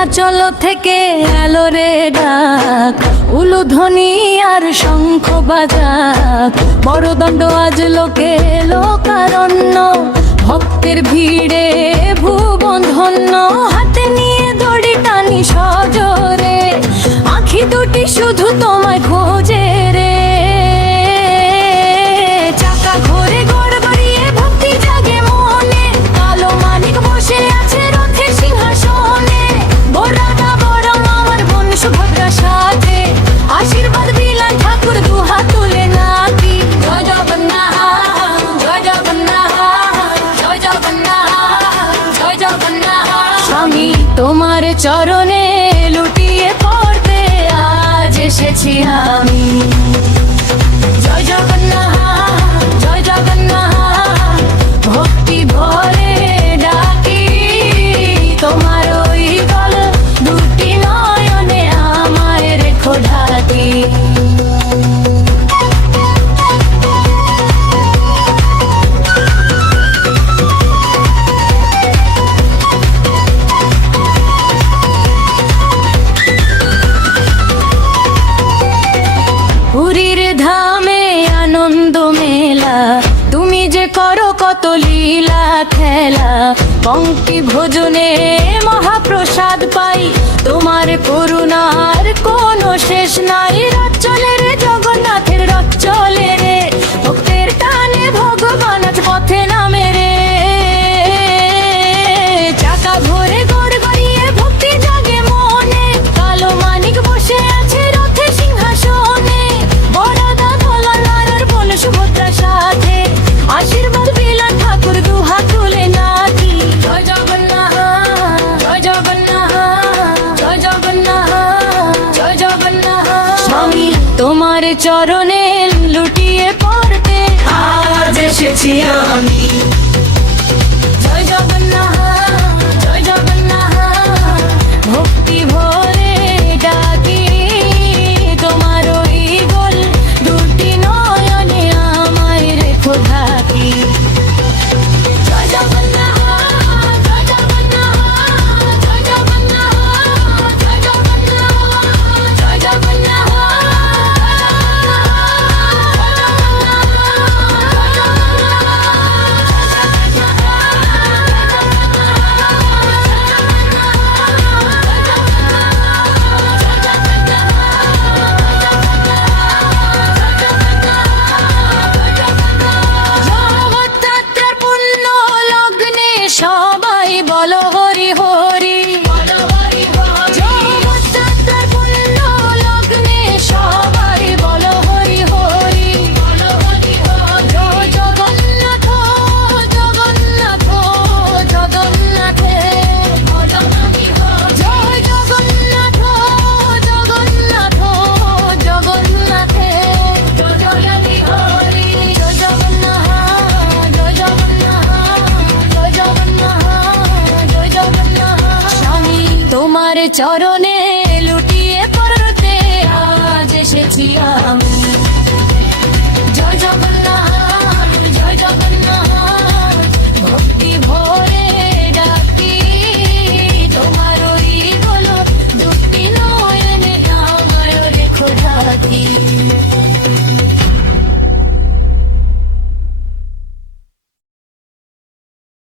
অরুণাচল থেকে এলো রে ডাক, উলুধ্বনি আর শঙ্খ বাজাক। বড়দণ্ড আজ লোকে লোকারণ্য, ভক্তের ভিড়ে ভুবন ধন্য। হাতে নিয়ে দড়ি টানি সজোরে, আঁখি দুটি শুধু তোমায় খোঁজে রে। চাকা ঘোরে গড়গড়িয়ে ভক্তি জাগে মনে, কালো মানিক বসে আছে রথের সিংহাসনে। বড়দা বড় আমার বোন সুভদ্রার সাথে, আশীর্বাদ বিলান ঠাকুর দুহাত তুলে নাকি। জয় জগন্নাথ, জয় জগন্নাথ, জয় জগন্নাথ, জয় জগন্নাথ। স্বামী তোমার চরণে লুটিয়ে পড়তে আজ এসেছি আমি। জয় জগন্নাথ, জয় জগন্নাথ, ভক্তি ভরে ডাকি তোমার ওই গল দুটি নয়নে আমায় রেখো ঢাকি। পুরীর ধামে আনন্দ মেলা, তুমি যে করো কত লীলা খেলা। পঙ্ক্তি ভোজনে মহাপ্রসাদ পাই, তোমার করুণার কোনো শেষ নাই। রথ চলে রে জগন্নাথের রথ চলে রে, ভক্তের টানে ভগবান আজ পথে নামে রে। চাকা ঘোরে গড়গড়িয়ে ভক্তি জাগে মনে, কালো মানিক বসে আছে রথের সিংহাসনে। বড়দা ভোলানাথ আর বোন সুভদ্রার সাথে, আশীর্বাদ বিলান ঠাকুর দুহাত তুলে নাকি। জয় জগন্নাথ, জয় জগন্নাথ, জয় জগন্নাথ, জয় জগন্নাথ। স্বামী তোমার চরণে লুটিয়ে পড়তে আজ এসেছি আমি। জয় জগন্নাথ, জয় জগন্নাথ, ভক্তি ভরে ডাকি তোমার ওই গোল দুটি নয়নে আমায় রেখো ঢাকি। জয় জগন্নাথ, জয় জগন্নাথ, জয় জগন্নাথ, জয় জগন্নাথ, জয় জগন্নাথ। জগদ্ধাত্রীর পুণ্য লগ্নে সবাই বলো হরি হরি। জগদ্ধাত্রীর পুণ্য লগ্নে সবাই বলো হরি হরি। জয় জগন্নাথ, জগন্নাথ, জগন্নাথে। জয় জগন্নাথ, জগন্নাথ, জগন্নাথে। জয় জগন্নাথ, জয় জগন্নাথ, জয় জগন্নাথ, জয় জগন্নাথ। স্বামী তোমার চরণে লুটিয়ে পড়তে আজ এসেছি আমি।